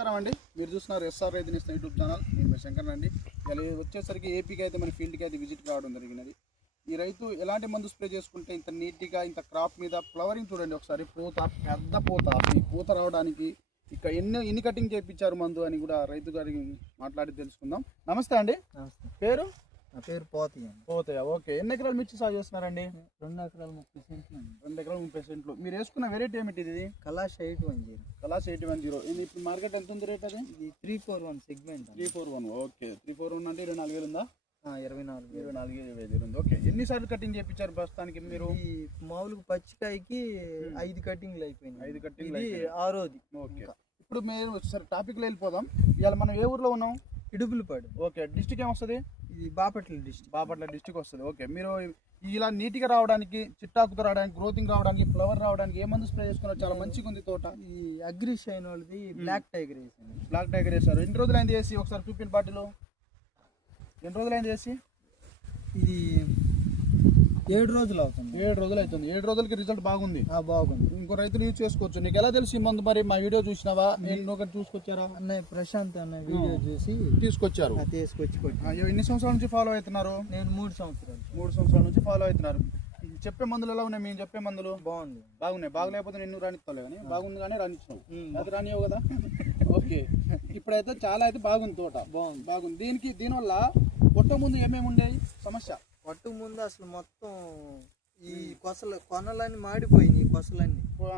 నమస్కారం అండి. మీరు చూస్తున్నారు ఎస్ఆర్ రైతు నేస్తం యూట్యూబ్ ఛానల్. నేను శంకర్ అండి. ఇలా వచ్చేసరికి ఏపీకి అయితే మన ఫీల్డ్కి అయితే విజిట్ కావడం జరిగినది. ఈ రైతు ఎలాంటి మందు స్ప్రే చేసుకుంటే ఇంత నీట్గా ఇంత క్రాప్ మీద ఫ్లవరింగ్ చూడండి ఒకసారి, పూత పెద్ద పూత, ఈ పూత రావడానికి ఇక ఎన్ని కటింగ్ చేయించారు మందు అని కూడా రైతు గారికి మాట్లాడి తెలుసుకుందాం. నమస్తే అండి. నమస్తే. పేరు? నా పేరు పోతయ్య. పోతయ్య. ఓకే. ఎన్ని ఎకరాలు మిర్చి సాగు చేస్తున్నారండి? 2 ఎకరాలు 30 సెంట్లు. 2 ఎకరాలు 30 సెంట్లు. మీరు వేసుకున్న వెరైటీ ఏమిటి? ఇది కలాష్ 810. కలాష్ 810. ఇది ఇప్పుడు మార్కెట్ ఎంత ఉంది రేట్? అది ఇది 341 సెగ్మెంట్. 341. ఓకే. 341 అంటే 24,000 ఉందా? 24,000 ఉంది. ఓకే. ఎన్నిసార్లు కటింగ్ చేయించారు ప్రస్తుతానికి మీరు? ఈ మామూలుగా పచ్చికాయకి 5 కటింగ్లు అయిపోయినాయి. 5 కటింగ్. ఇది 6వది. ఓకే. ఇప్పుడు మేము సరే టాపిక్లో వెళ్ళిపోదాం. ఇవాళ మనం ఏ ఊర్లో ఉన్నాం? ఇడుపులపాడు. ఓకే. డిస్టిక్ ఏమొస్తుంది? ఇది బాపట్ల డిస్టిక్. బాపట్ల డిస్టిక్ వస్తుంది. ఓకే. మీరు ఇలా నీట్గా రావడానికి, చిట్టాకుతో రావడానికి, గ్రోతింగ్ రావడానికి, ఫ్లవర్ రావడానికి ఏ మందు స్ప్రే చేసుకున్నారు? చాలా మంచిగా ఉంది తోట. ఈ అగ్రి షైన్ వాళ్ళది బ్లాక్ టైగర్ వేసాను. బ్లాక్ టైగర్ వేసారు. ఎన్ని రోజులు అయింది వేసి? ఒకసారి చూపిన పార్టీలో ఎన్ని రోజులు అయింది వేసి? ఇది 7 రోజులు అవుతుంది. 7 రోజులు అవుతుంది. 7 రోజులకి రిజల్ట్ బాగుంది. బాగుంది. ఇంకో రైతులు యూజ్ చేసుకోవచ్చు. నీకు ఎలా తెలుసు ఈ మందు? మరి మా వీడియో చూసినావా? నేను ఒకటి చూసుకొచ్చారా? అన్నయ్య ప్రశాంత్ అన్న వీడియో చూసి తీసుకొచ్చారు. తీసుకొచ్చి ఎన్ని సంవత్సరాల నుంచి ఫాలో అవుతున్నారు? నేను 3 సంవత్సరాలు. 3 సంవత్సరాల నుంచి ఫాలో అవుతున్నారు. చెప్పే మందులు ఎలా ఉన్నాయి? మేము చెప్పే మందులు బాగుంది. బాగున్నాయి. బాగలేకపోతే నిన్ను రానిస్తాలే కానీ బాగుంది కానీ రానిచ్చినావు. అది రానియవు కదా. ఓకే. ఇప్పుడైతే చాలా అయితే బాగుంది తోట. బాగుంది. దీనివల్ల పొట్ట ముందు ఏమేమి ఉండేవి సమస్య? పట్టు ముందు అసలు మొత్తం ఈ కొనలన్నీ మాడిపోయినాయి.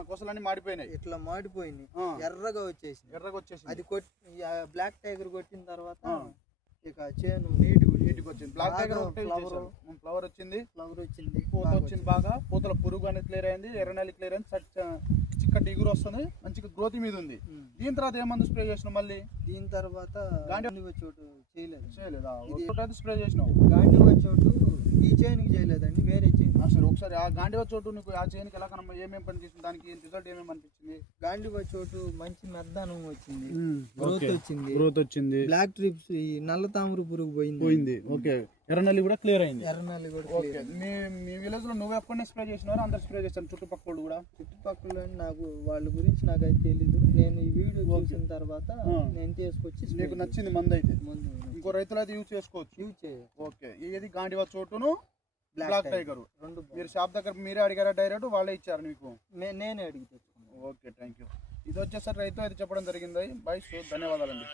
కొసలన్నీ మాడిపోయినాయి. ఇట్లా మాడిపోయినాయి. ఎర్రగా వచ్చేసి అది బ్లాక్ టైగర్ కొట్టిన తర్వాత ఇక చేను నీటికి వచ్చింది. బ్లాక్ టైగర్ ఫ్లవర్ వచ్చింది. పూత వచ్చింది. బాగా పూతల పురుగు అనేది క్లియర్ అయింది. ఎర్రనల్లి క్లియర్ అయింది. చిక్కటి ఇగురు వస్తుంది. మంచిగా గ్రోత్ మీద ఉంది. దీని తర్వాత ఏమందు స్ప్రే చేసినావు? మళ్ళీ దీని తర్వాత గాంధీ చోటు చేయలేదా? స్ప్రే చేసినావు. గాంధీ చోటు ఈ చైన్కి చేయలేదండి, వేరే చైన్. సరే ఒకసారి ఆ గాంధీ చోటు నీకు ఆ చైన్కి ఎలా కనమ్మా? ఏమేమి పనిచేసింది? దానికి రిజల్ట్ ఏమేమి అనిపించింది? గాంధీ చోటు మంచి మెద్దనం వచ్చింది. గ్రోత్ వచ్చింది. బ్లాక్ ట్రిప్స్, ఈ నల్ల తామర పురుగు పోయింది. ఓకే. ఎర్రనల్లి కూడా క్లియర్ అయింది. ఓకే. మీ విలేజ్ లో నువ్వు ఎప్పుడైనా స్ప్రే చేసినారు? అందరు స్ప్రే చేశాను చుట్టుపక్కల కూడా? చుట్టుపక్కల నాకు వాళ్ళ గురించి నాకైతే తెలీదు. నేను ఈ వీడియో చూసిన తర్వాత నేను చేసుకొచ్చి నీకు నచ్చింది మందు అయితే ఇంకో రైతులు అయితే యూజ్ చేసుకోవచ్చు. ఓకే. ఏది గాంధీ చోటును బ్లాక్ టైగర్ రెండు మీరు షాప్ దగ్గర మీరే అడిగారా డైరెక్ట్? వాళ్ళే ఇచ్చారు మీకు? నేనే అడిగి తెచ్చుకున్నాను. ఓకే. Thank you. ఇది వచ్చేసరికి రైతు అయితే చెప్పడం జరిగింది. బై. సో ధన్యవాదాలండి.